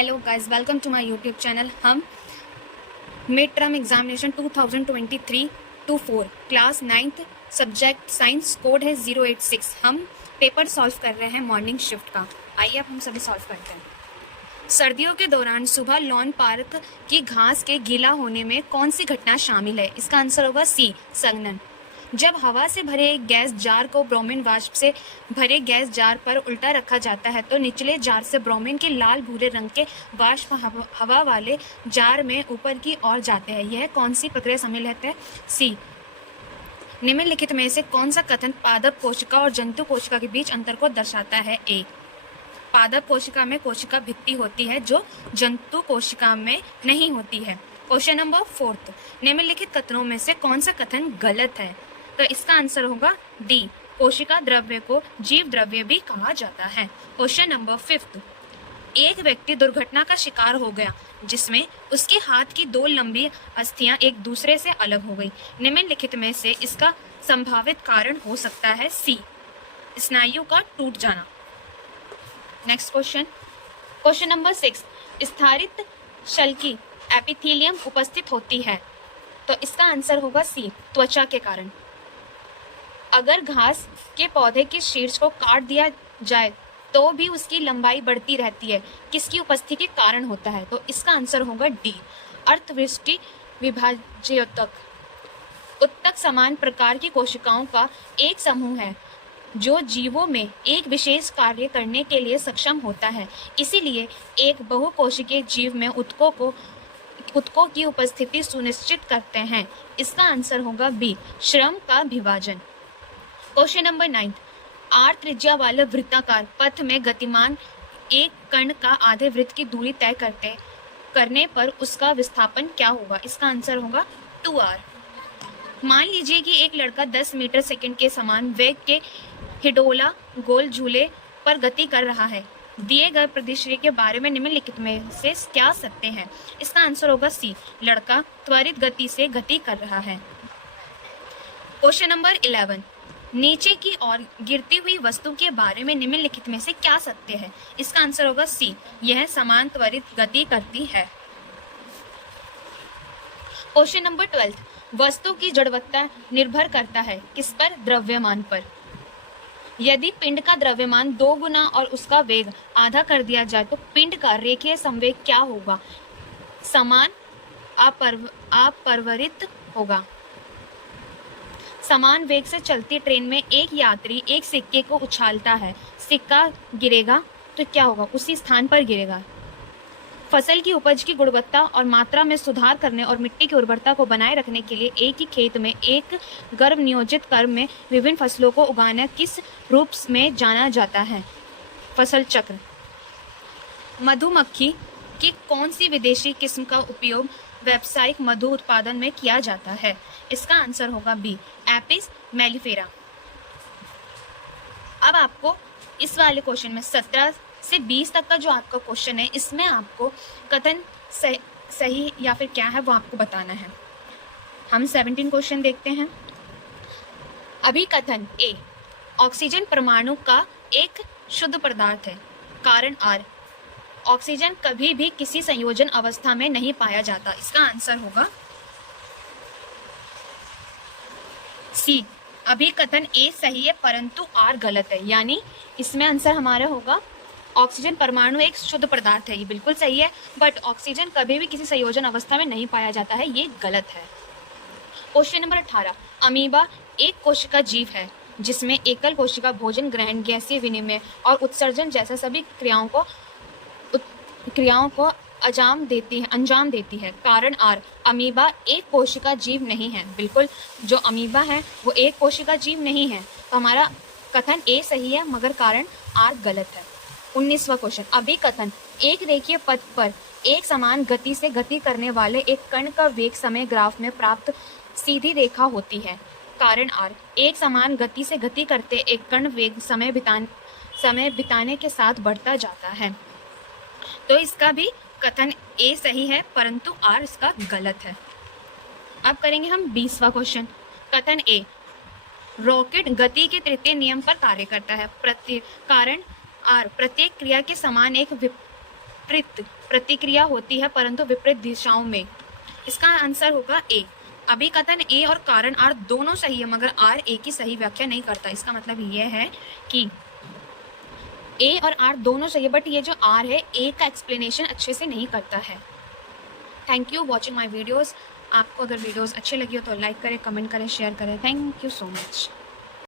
Hello guys, welcome to my YouTube channel. हम mid term examination 2023 to 4 class 9th subject science, code है 086। हम paper solve कर रहे हैं मॉर्निंग शिफ्ट का। आइए अब हम सभी सॉल्व करते हैं। सर्दियों के दौरान सुबह लॉन पार्क की घास के गीला होने में कौन सी घटना शामिल है? इसका आंसर होगा सी, संघनन। जब हवा से भरे एक गैस जार को ब्रोमीन वाष्प से भरे गैस जार पर उल्टा रखा जाता है तो निचले जार से ब्रोमीन के लाल भूरे रंग के वाष्प हवा वाले जार में ऊपर की ओर जाते हैं। यह कौन सी प्रक्रिया सम्मिलित है? सी। निम्नलिखित में से कौन सा कथन पादप कोशिका और जंतु कोशिका के बीच अंतर को दर्शाता है? ए। पादप कोशिका में कोशिका भित्ति होती है जो जंतु कोशिका में नहीं होती है। क्वेश्चन नंबर 4, निम्नलिखित कथनों में से कौन सा कथन गलत है? तो इसका आंसर होगा डी, कोशिका द्रव्य को जीव द्रव्य भी कहा जाता है। क्वेश्चन नंबर 5, एक व्यक्ति दुर्घटना का शिकार हो गया जिसमें उसके हाथ की 2 लंबी अस्थियां एक दूसरे से अलग हो गई। निम्नलिखित में से इसका संभावित कारण हो सकता है सी, स्नायु का टूट जाना। नेक्स्ट क्वेश्चन नंबर 6, स्थारित शल्की एपिथेलियम उपस्थित होती है तो इसका आंसर होगा सी, त्वचा के कारण। अगर घास के पौधे के शीर्ष को काट दिया जाए तो भी उसकी लंबाई बढ़ती रहती है, किसकी उपस्थिति के कारण होता है? तो इसका आंसर होगा डी, अर्धवृष्टि विभाज्योतक। उत्तक समान प्रकार की कोशिकाओं का एक समूह है जो जीवों में एक विशेष कार्य करने के लिए सक्षम होता है। इसीलिए एक बहुकोशिकीय जीव में उत्तकों की उपस्थिति सुनिश्चित करते हैं। इसका आंसर होगा बी, श्रम का विभाजन। क्वेश्चन नंबर 9, आर त्रिज्या वाले वृत्ताकार पथ में गतिमान एक कण का आधे वृत्त की दूरी तय करने पर उसका विस्थापन क्या होगा? इसका आंसर होगा 2r। मान लीजिए कि एक लड़का 10 मीटर सेकंड के समान वेग के हिडोला गोल झूले पर गति कर रहा है। दिए गए प्रदिश्य के बारे में निम्नलिखित में से क्या सत्य है? इसका आंसर होगा सी, लड़का त्वरित गति से गति कर रहा है। क्वेश्चन नंबर 11, नीचे की ओर गिरती हुई वस्तु के बारे में निम्नलिखित में से क्या सत्य है? इसका आंसर होगा सी, यह समान त्वरित गति करती है। क्वेश्चन नंबर 12, वस्तु की जड़वत्ता निर्भर करता है किस पर? द्रव्यमान पर। यदि पिंड का द्रव्यमान 2 गुना और उसका वेग आधा कर दिया जाए तो पिंड का रेखीय संवेग क्या होगा? समान अपरिवर्तित होगा। समान वेग से चलती ट्रेन में एक यात्री एक सिक्के को उछालता है, सिक्का गिरेगा तो क्या होगा? उसी स्थान पर गिरेगा। फसल की उपज की गुणवत्ता और मात्रा में सुधार करने और मिट्टी की उर्वरता को बनाए रखने के लिए एक ही खेत में एक गर्भ नियोजित क्रम में विभिन्न फसलों को उगाना किस रूप में जाना जाता है? फसल चक्र। मधुमक्खी की कौन सी विदेशी किस्म का उपयोग व्यावसायिक मधु उत्पादन में किया जाता है? इसका आंसर होगा बी, एपिस मेलिफेरा। अब आपको इस वाले क्वेश्चन में 17 से 20 तक का जो आपका क्वेश्चन है इसमें आपको कथन सही या फिर क्या है वो आपको बताना है। हम 17 क्वेश्चन देखते हैं। अभी कथन ए, ऑक्सीजन परमाणु का एक शुद्ध पदार्थ है। कारण आर, ऑक्सीजन कभी भी किसी संयोजन अवस्था में नहीं पाया जाता। इसका आंसर होगा सी, अभी कथन ए सही है परंतु आर गलत है। यानी इसमें आंसर हमारा होगा ऑक्सीजन परमाणु एक शुद्ध पदार्थ है, ये बिल्कुल सही है, बट ऑक्सीजन कभी भी किसी संयोजन अवस्था में नहीं पाया जाता है, ये गलत है। क्वेश्चन नंबर 18, अमीबा एक कोशिका जीव है जिसमें एकल कोशिका भोजन ग्रहण, गैसीय विनिमय और उत्सर्जन जैसे सभी क्रियाओं को अंजाम देती है। कारण आर, अमीबा एक कोशिका जीव नहीं है। बिल्कुल, जो अमीबा है वो एक कोशिका जीव नहीं है, तो हमारा कथन ए सही है मगर कारण आर गलत है। 19वां क्वेश्चन, अभी कथन, एक रेखीय पथ पर एक समान गति से गति करने वाले एक कण का वेग समय ग्राफ में प्राप्त सीधी रेखा होती है। कारण आर, एक समान गति से गति करते एक कण वेग समय बिताने के साथ बढ़ता जाता है। तो इसका भी कथन ए सही है परंतु आर इसका गलत है। अब करेंगे हम 20वां क्वेश्चन। कथन ए, रॉकेट गति के तृतीय नियम पर कार्य करता है। कारण आर, प्रत्येक क्रिया के समान एक विपरीत प्रतिक्रिया होती है परंतु विपरीत दिशाओं में। इसका आंसर होगा ए। अभिकथन ए और कारण आर दोनों सही है मगर आर ए की सही व्याख्या नहीं करता। इसका मतलब यह है कि ए और आर दोनों सही है बट ये जो आर है ए का एक्सप्लेनेशन अच्छे से नहीं करता है। Thank you watching my videos. आपको अगर वीडियोज़ अच्छे लगी हो तो लाइक करें, कमेंट करें, शेयर करें। Thank you so much.